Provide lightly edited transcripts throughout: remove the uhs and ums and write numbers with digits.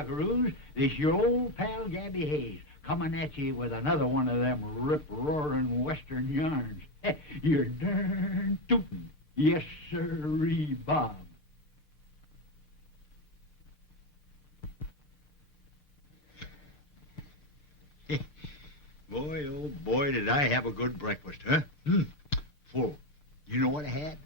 buckaroos. This your old pal Gabby Hayes, coming at you with another one of them rip-roaring western yarns. You're darn tootin'. Yes, sirree, Bob. Boy, oh boy, did I have a good breakfast, huh? Full. You know what I had?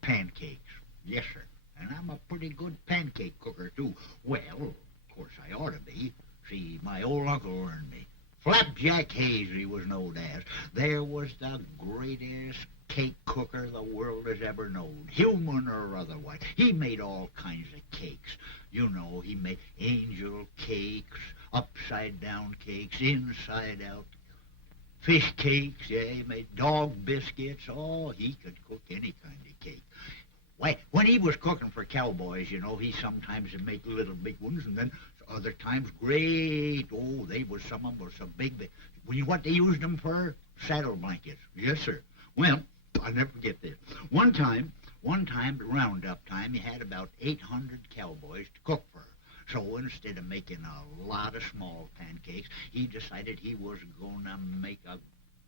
Pancakes. Yes, sir. And I'm a pretty good pancake cooker, too. Well, of course I ought to be. See, my old uncle learned me. Flapjack Hayes, he was known as. There was the greatest cake cooker the world has ever known, human or otherwise. He made all kinds of cakes. You know, he made angel cakes, upside-down cakes, inside-out fish cakes. Yeah, he made dog biscuits. Oh, he could cook any kind of cake. Why, when he was cooking for cowboys, you know, he sometimes would make little big ones, and then other times great. Oh, some of them were so big. What they used them for? Saddle blankets. Yes, sir. Well, I'll never forget this. One time, at roundup time, he had about 800 cowboys to cook for. So instead of making a lot of small pancakes, he decided he was going to make a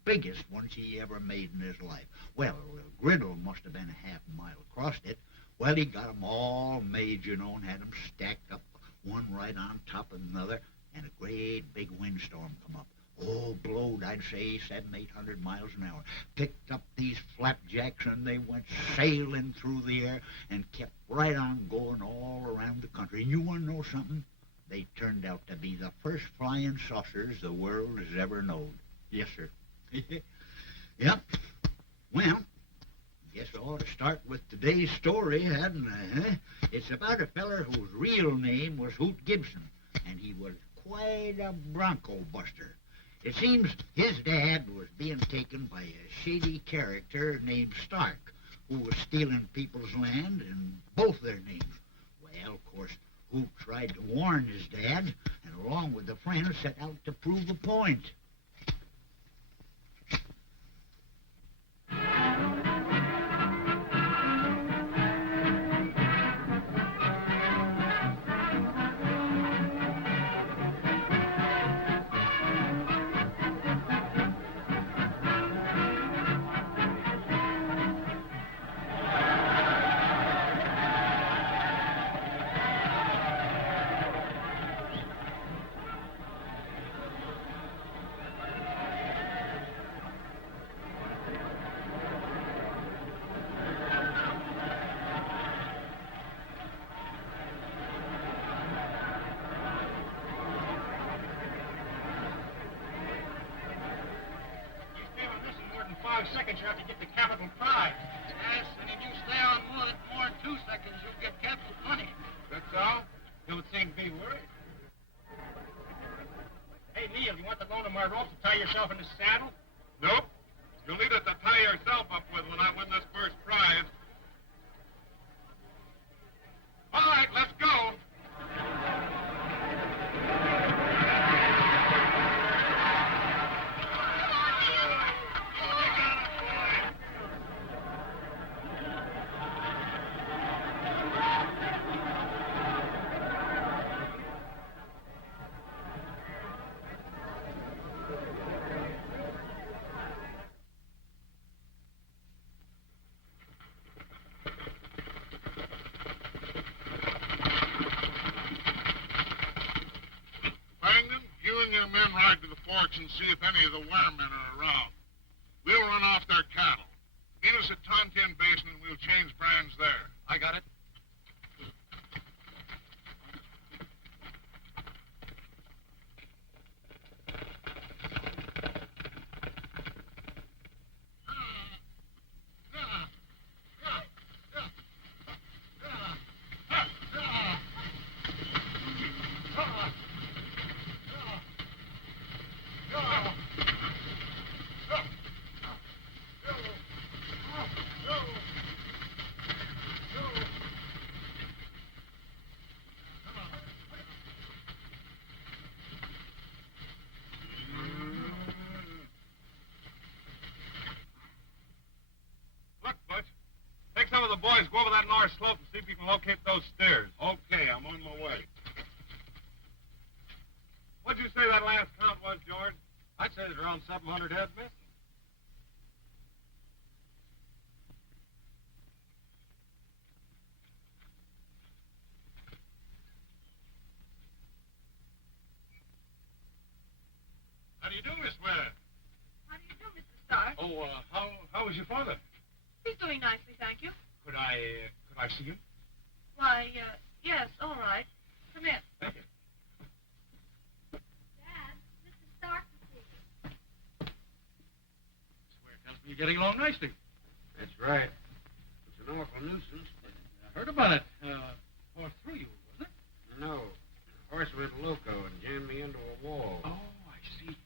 biggest ones he ever made in his life. Well, the griddle must have been a half mile across it. Well, he got them all made, you know, and had them stacked up, one right on top of another, and a great big windstorm come up. Oh, blowed, I'd say 700-800 miles an hour. Picked up these flapjacks, and they went sailing through the air and kept right on going all around the country. And you want to know something? They turned out to be the first flying saucers the world has ever known. Yes, sir. Yep. Well, guess I ought to start with today's story, hadn't I, huh? It's about a feller whose real name was Hoot Gibson, and he was quite a bronco buster. It seems his dad was being taken by a shady character named Stark, who was stealing people's land and both their names. Well, of course, Hoot tried to warn his dad, and along with a friend set out to prove a point. Seconds, you have to get the capital prize. Yes, and if you stay on more than 2 seconds, you'll get capital money. That's all? You would seem to be worried. Hey, Neil, you want the loan of my rope to tie yourself in the saddle? Nope. You'll need it to tie yourself up with when I win this first prize. All right, let's go. Your men ride to the forks and see if any of the weremen are around. We'll run off their cattle. Meet us at Tontin Basin and we'll change brands there. I got it. Some of the boys go over that north slope and see if you can locate those stairs. Okay, I'm on my way. What'd you say that last count was, George? I'd say it's around 700 head missing. How do you do, Miss Ware? How do you do, Mr. Stark? Oh, how is your father? He's doing nicely, thank you. Could I see him? Why, yes, all right. Come in. Thank you. Dad, Mr. Stark is here. Swear tells me you're getting along nicely. That's right. It's an awful nuisance, but... I heard about it. Or through you, was it? No. The horse went loco and jammed me into a wall. Oh, I see.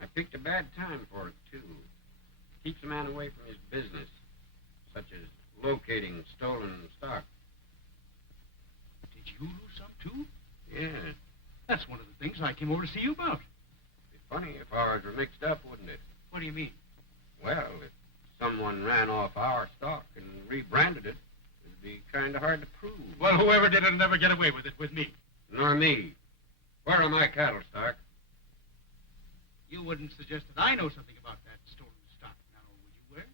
I picked a bad time for it, too. Keeps a man away from his business, such as locating stolen stock. Did you lose some, too? Yeah. That's one of the things I came over to see you about. It'd be funny if ours were mixed up, wouldn't it? What do you mean? Well, if someone ran off our stock and rebranded it, it'd be kind of hard to prove. Well, whoever did it'll never get away with it with me. Nor me. Where are my cattle, Stark? You wouldn't suggest that I know something about that stolen stock now, would you, Ware?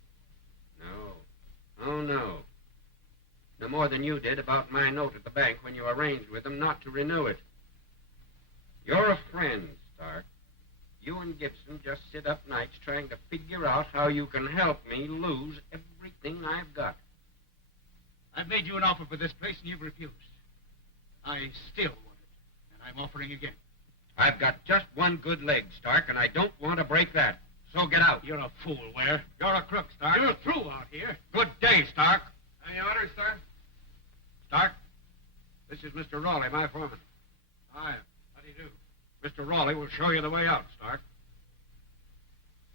No. Oh, no. No more than you did about my note at the bank when you arranged with them not to renew it. You're a friend, Stark. You and Gibson just sit up nights trying to figure out how you can help me lose everything I've got. I've made you an offer for this place, and you've refused. I still want it, and I'm offering again. I've got just one good leg, Stark, and I don't want to break that. So get out. You're a fool, Ware. You're a crook, Stark. You're through out here. Good day, Stark. Any orders, sir? Stark, this is Mr. Raleigh, my foreman. Hi. How do you do? Mr. Raleigh will show you the way out, Stark.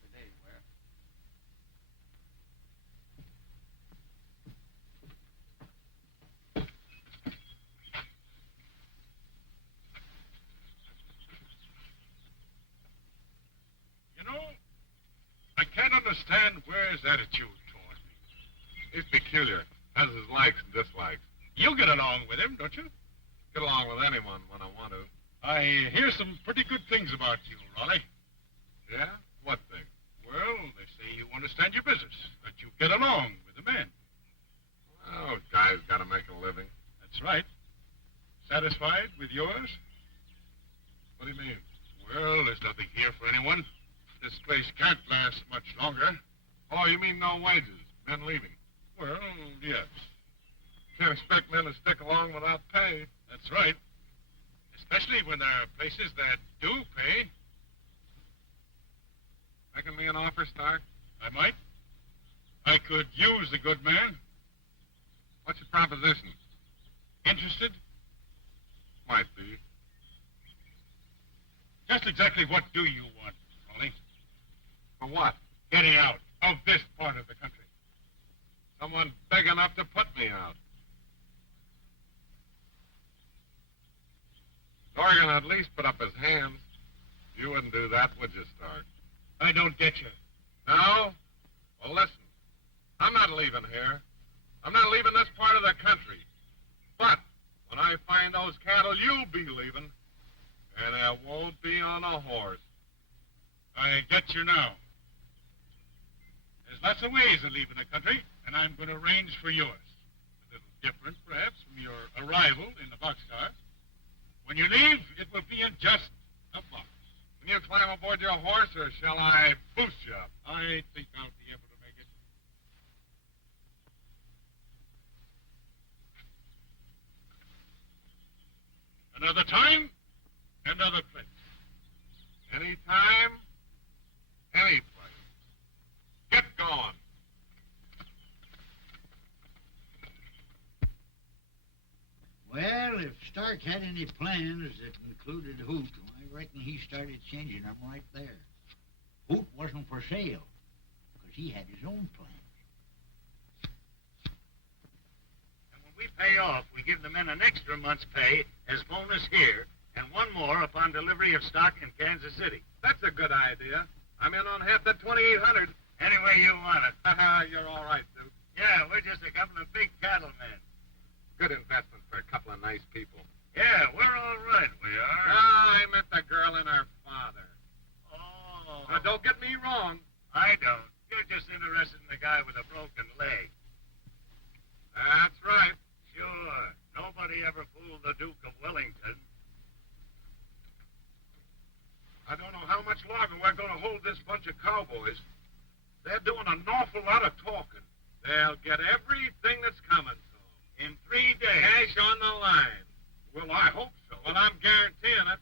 Good day, Ware. You know, I can't understand Ware's attitude toward me. He's peculiar, has his likes and dislikes. You get along with him, don't you? Get along with anyone when I want to. I hear some pretty good things about you, Raleigh. Yeah? What thing? Well, they say you understand your business, that you get along with the men. Oh, guy's got to make a living. That's right. Satisfied with yours? What do you mean? Well, there's nothing here for anyone. This place can't last much longer. Oh, you mean no wages? Men leaving? Well, yes. Can't expect men to stick along without pay. That's right. Especially when there are places that do pay. Making me an offer, Stark? I might. I could use a good man. What's your proposition? Interested? Might be. Just exactly what do you want, Raleigh? For what? Getting out of this part of the country. Someone big enough to put me out. Dorgan at least put up his hands. You wouldn't do that, would you, Stark? I don't get you. No? Well, listen. I'm not leaving here. I'm not leaving this part of the country. But when I find those cattle, you'll be leaving. And it won't be on a horse. I get you now. There's lots of ways of leaving the country, and I'm going to arrange for yours. A little different, perhaps, from your arrival in the boxcar. When you leave, it will be in just a box. Can you climb aboard your horse, or shall I boost you up? I think I'll be able to make it. Another time, another place. Any time, any place. Get going. Well, if Stark had any plans that included Hoot, I reckon he started changing them right there. Hoot wasn't for sale, because he had his own plans. And when we pay off, we give the men an extra month's pay as bonus here, and one more upon delivery of stock in Kansas City. That's a good idea. I'm in on half that 2,800. Any way you want it. You're all right, Duke. Yeah, we're just a couple of big cattlemen. Good investment for a couple of nice people. Yeah, we're all right, we are. I meant the girl and her father. Oh. Now, don't get me wrong. I don't. You're just interested in the guy with a broken leg. That's right. Sure. Nobody ever fooled the Duke of Wellington. I don't know how much longer we're going to hold this bunch of cowboys. They're doing an awful lot of talking. They'll get everything that's coming to them. In 3 days. Cash on the line. Well, I hope so. Well, I'm guaranteeing it.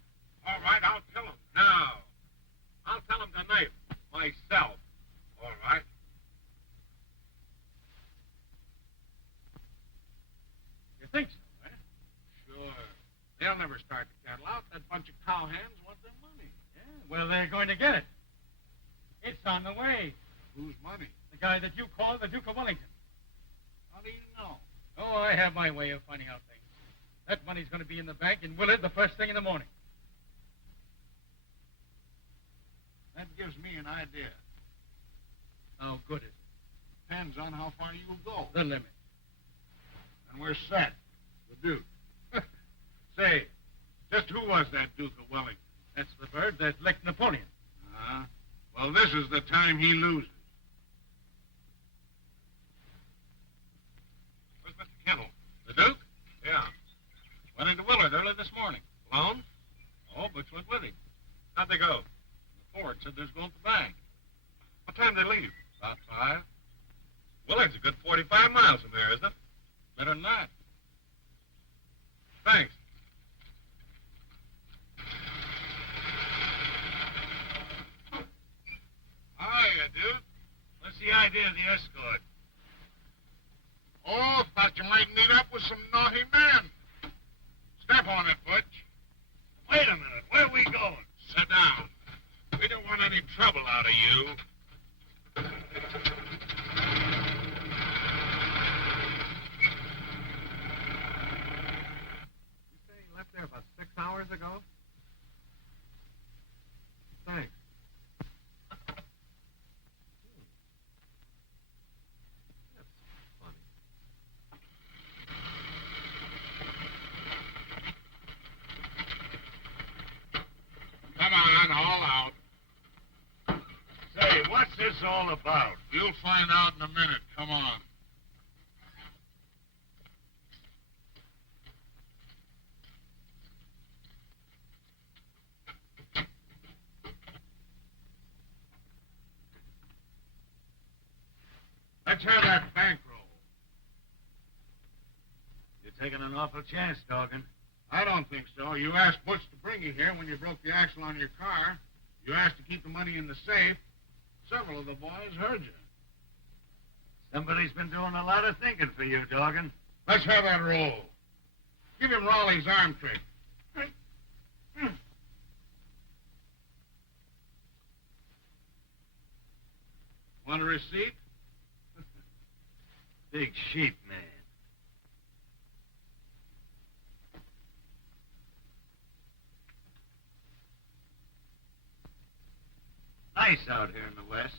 All right, I'll tell them now. I'll tell them tonight myself. All right. You think so, eh? Sure. They'll never start the cattle out. That bunch of cowhands want their money. Yeah, well, they're going to get it. It's on the way. Whose money? The guy that you call the Duke of Wellington. How do you know? Oh, I have my way of finding out things. That money's going to be in the bank in Willard the first thing in the morning. That gives me an idea. How good is it? Depends on how far you'll go. The limit. And we're set. The Duke. Say, just who was that Duke of Wellington? That's the bird that licked Napoleon. Uh-huh. Well, this is the time he loses. Where's Mr. Kendall? The Duke? Yeah. Went into Willard early this morning. Alone? Oh, Butch went with him. How'd they go? The Ford said there's going to the bank. What time did they leave? About 5. Willard's a good 45 miles from there, isn't it? Better than that. Thanks. Hiya, Duke. What's the idea of the escort? Oh, thought you might meet up with some naughty men. Step on it, Butch. Wait a minute. Where are we going? Sit down. We don't want any trouble out of you. You say you left there about 6 hours ago? Thanks. That's funny. Come on, all out. Say, what's this all about? You'll find out in a minute. Come on. Let's have that bankroll. You're taking an awful chance, Dawkins. I don't think so. You asked Butch to bring you here when you broke the axle on your car. You asked to keep the money in the safe. Several of the boys heard you. Somebody's been doing a lot of thinking for you, Dawkins. Let's have that roll. Give him Raleigh's arm trick. Want a receipt? Big sheep man. Nice out here in the West.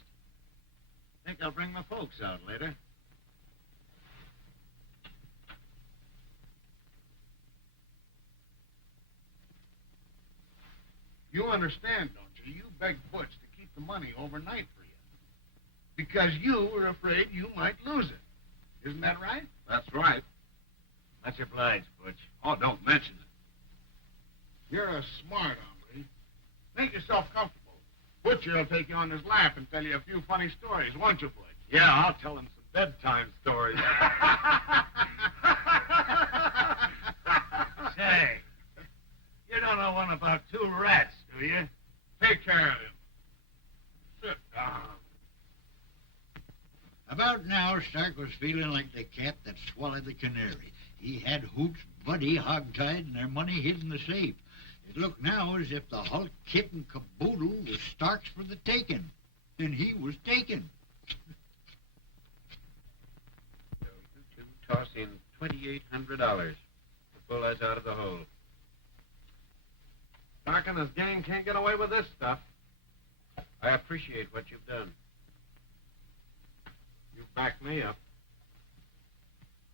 Think I'll bring my folks out later. You understand, don't you? You begged Butch to keep the money overnight for you. Because you were afraid you might lose it. Isn't that right? That's right. Much obliged, Butch. Oh, don't mention it. You're a smart hombre. Make yourself comfortable. Butcher will take you on his lap and tell you a few funny stories, won't you, Butch? Yeah, I'll tell him some bedtime stories. Say, you don't know one about 2 rats, do you? Take care of him. Sit down. About now, Stark was feeling like the cat that swallowed the canary. He had Hoots, Buddy hogtied, and their money hid in the safe. It looked now as if the Hulk kit and caboodle was Stark's for the taking. And he was taken. So you two toss in $2,800 to pull us out of the hole. Stark and his gang can't get away with this stuff. I appreciate what you've done. You backed me up.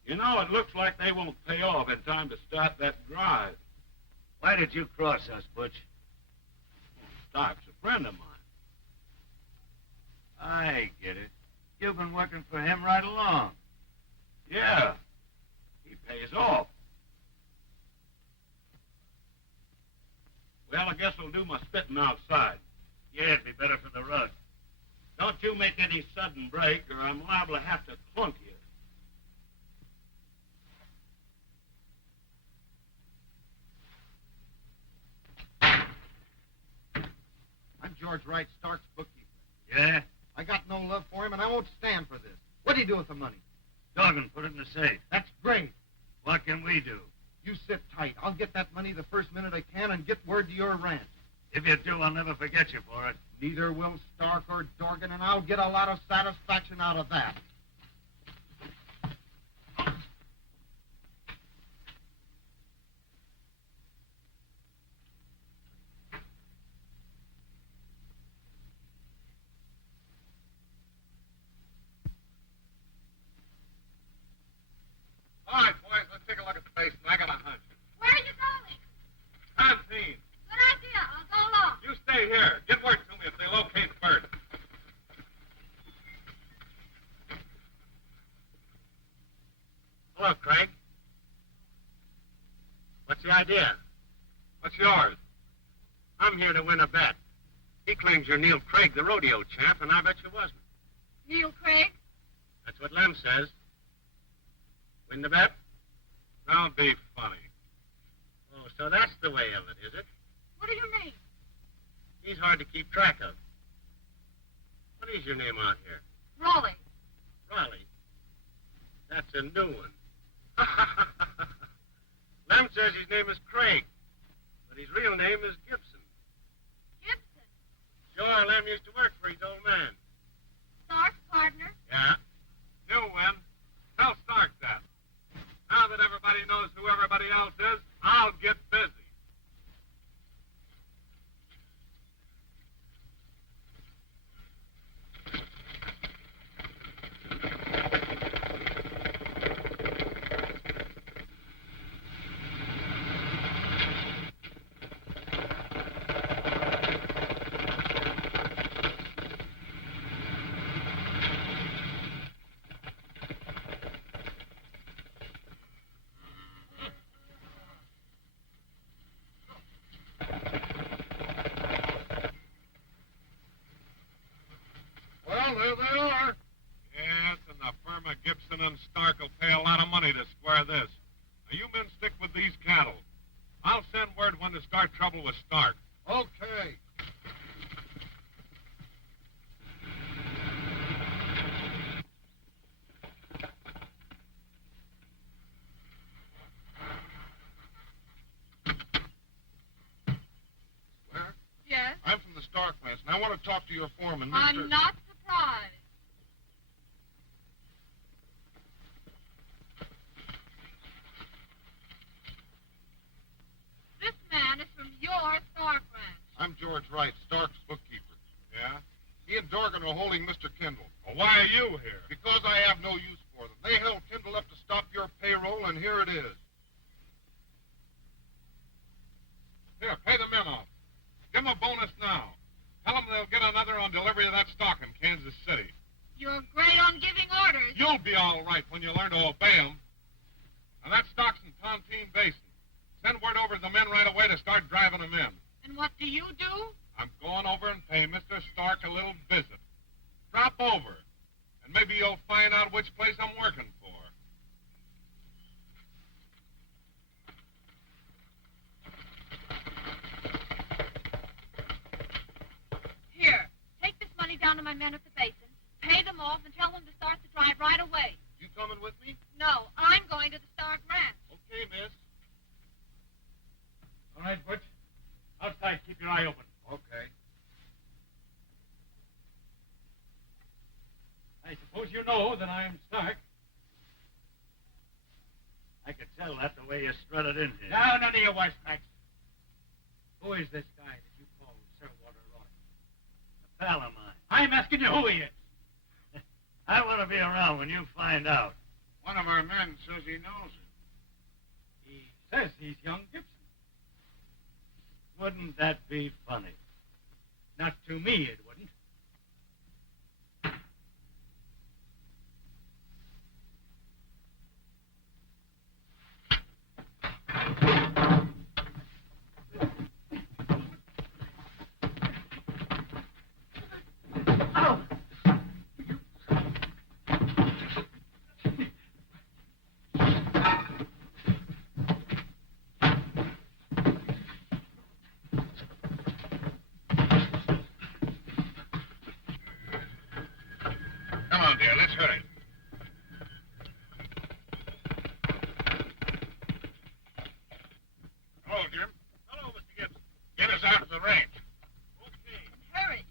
You know, it looks like they won't pay off in time to start that drive. Why did you cross us, Butch? Stark's a friend of mine. I get it. You've been working for him right along. Yeah. He pays off. Well, I guess I'll do my spitting outside. Yeah, it'd be better for the rug. Don't you make any sudden break, or I'm liable to have to clunk you. I'm George Wright, Stark's bookkeeper. Yeah? I got no love for him, and I won't stand for this. What'd he do with the money? Duggan put it in the safe. That's great. What can we do? You sit tight. I'll get that money the first minute I can and get word to your ranch. If you do, I'll never forget you for it. Neither will Stark or Dorgan, and I'll get a lot of satisfaction out of that. All right, boys, let's take a look at the basement. I got a hunch. Where are you going? Canteen. Good idea. I'll go along. You stay here. Get word to me if they locate Bert. Hello, Craig. What's the idea? What's yours? I'm here to win a bet. He claims you're Neil Craig, the rodeo champ, and I bet you wasn't. Neil Craig? That's what Lem says. Win the bet? Don't be funny. Oh, so that's the way of it, is it? What do you mean? He's hard to keep track of. What is your name out here? Raleigh. Raleigh. That's a new one. Lem says his name is Craig, but his real name is Gibson. Gibson. Sure, Lem used to work for his old man. Stark's partner. Yeah? You win. Tell Stark that. Now that everybody knows who everybody else is, I'll get busy. Well, there they are. Yes, and the firm of Gibson and Stark will pay a lot of money to square this. Now, you men stick with these cattle. I'll send word when to start trouble with Stark. Okay. Where? Yes? I'm from the Stark ranch, and I want to talk to your foreman, Mr. I'm not surprised. This man is from your Stark ranch. I'm George Wright, Stark's bookkeeper. Yeah? He and Dorgan are holding Mr. Kendall. Well, why are you here? Because I have no use for them. They held Kendall up to stop your payroll, and here it is. Here, pay the men off. Give them a bonus now. Tell them they'll get another on delivery of that stock in Kansas City. You're great on giving orders. You'll be all right when you learn to obey them. Now, that stock's in Tontine Basin. Send word over to the men right away to start driving them in. And what do you do? I'm going over and pay Mr. Stark a little visit. Drop over, and maybe you'll find out which place I'm working for. Here, take this money down to my men at the basin, pay them off, and tell them to start the drive right away. You coming with me? No, I'm going to the Stark ranch. Okay, miss. All right, Butch. Outside, keep your eye open. Okay. I suppose you know that I am Stark. I could tell that the way you strutted in here. Now, none of your wisecracks. Who is this guy that you call Sirwater Roy? A pal of mine. I'm asking you who he is. I want to be around when you find out. One of our men says he knows him. He says he's young Gibson. Wouldn't that be funny? Not to me, it wouldn't. Come on, dear, let's hurry. Hello, Jim. Hello, Mr. Gibson. Get us out to the range. Okay. Hurry.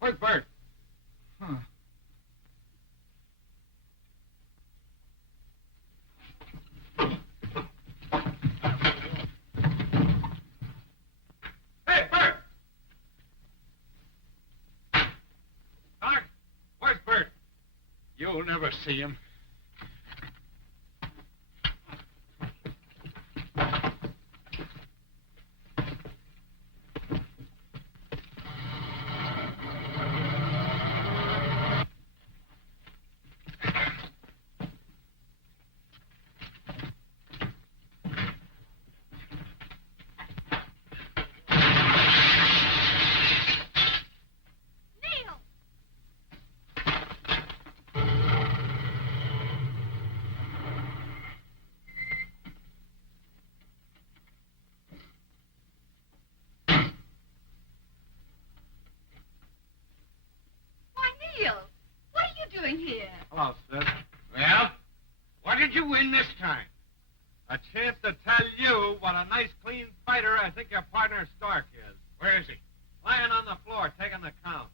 Where's Bert? Huh. Hey, Bert! Doc, where's Bert? You'll never see him. Neil! Why, Neil, what are you doing here? Hello, Sid. Well, what did you win this time? A chance to tell you what a nice, clean fighter I think your partner Stark is. Where is he? Lying on the floor, taking the count.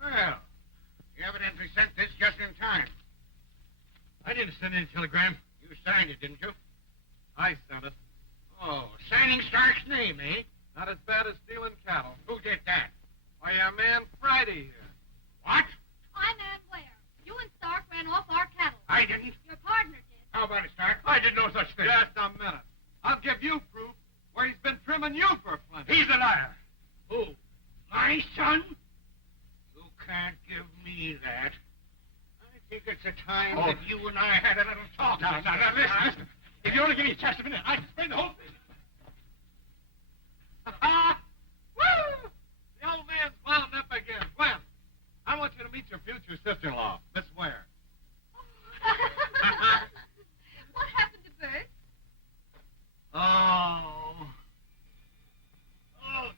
Well, you evidently sent this just in time. I didn't send any telegram. You signed it, didn't you? I sent it. Oh, signing Stark's name, eh? Not as bad as stealing cattle. Who did that? Why, your man Friday here. What? I man where? You and Stark ran off our cattle. I didn't. Your partner did. How about it, Stark? I did no such thing. Just a minute. I'll give you proof where he's been trimming you for plenty. He's a liar. Who? My son? You can't give me that. I think it's a time that you and I had a little talk. Now, listen. If you only give me a chance a minute, I can explain the whole thing. Ha-ha! Woo! The old man's wound up again. Gwen, I want you to meet your future sister-in-law, Miss Ware. What happened to Bert? Oh,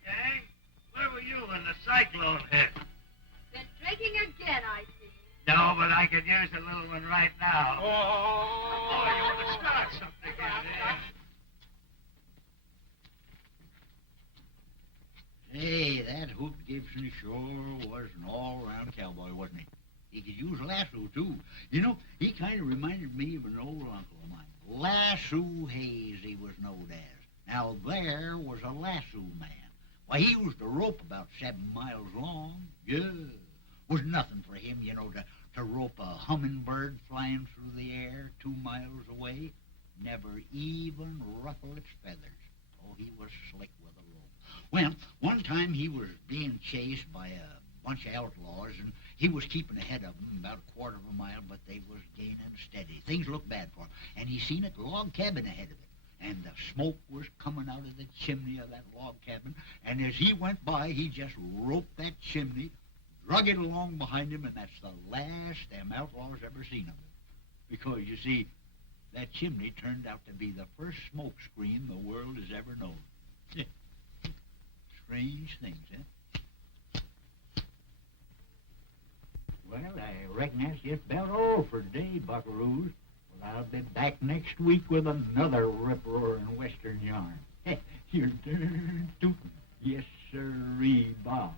gang. Where were you when the cyclone hit? Been drinking again, I see. No, but I could use a little one right now. Oh, you want to start something again, eh? Hey, that Hoot Gibson sure was an all-around cowboy, wasn't he? He could use a lasso, too. You know, he kind of reminded me of an old uncle of mine. Lasso Hayes, he was known as. Now, there was a lasso man. Why, he used a rope about 7 miles long. Yeah. Was nothing for him, you know, to rope a hummingbird flying through the air 2 miles away. Never even ruffle its feathers. Oh, he was slick with a rope. Well, one time he was being chased by a bunch of outlaws, and he was keeping ahead of them about a quarter of a mile, but they was gaining steady. Things looked bad for him. And he seen a log cabin ahead of it. and the smoke was coming out of the chimney of that log cabin, and as he went by, he just roped that chimney, drug it along behind him, and that's the last them outlaws ever seen of it. Because, you see, that chimney turned out to be the first smoke screen the world has ever known. Strange things, eh? Well, I reckon that's just about all for today, buckaroos. Well, I'll be back next week with another rip-roaring western yarn. You're darn tootin'. Yes, sirree, Bob.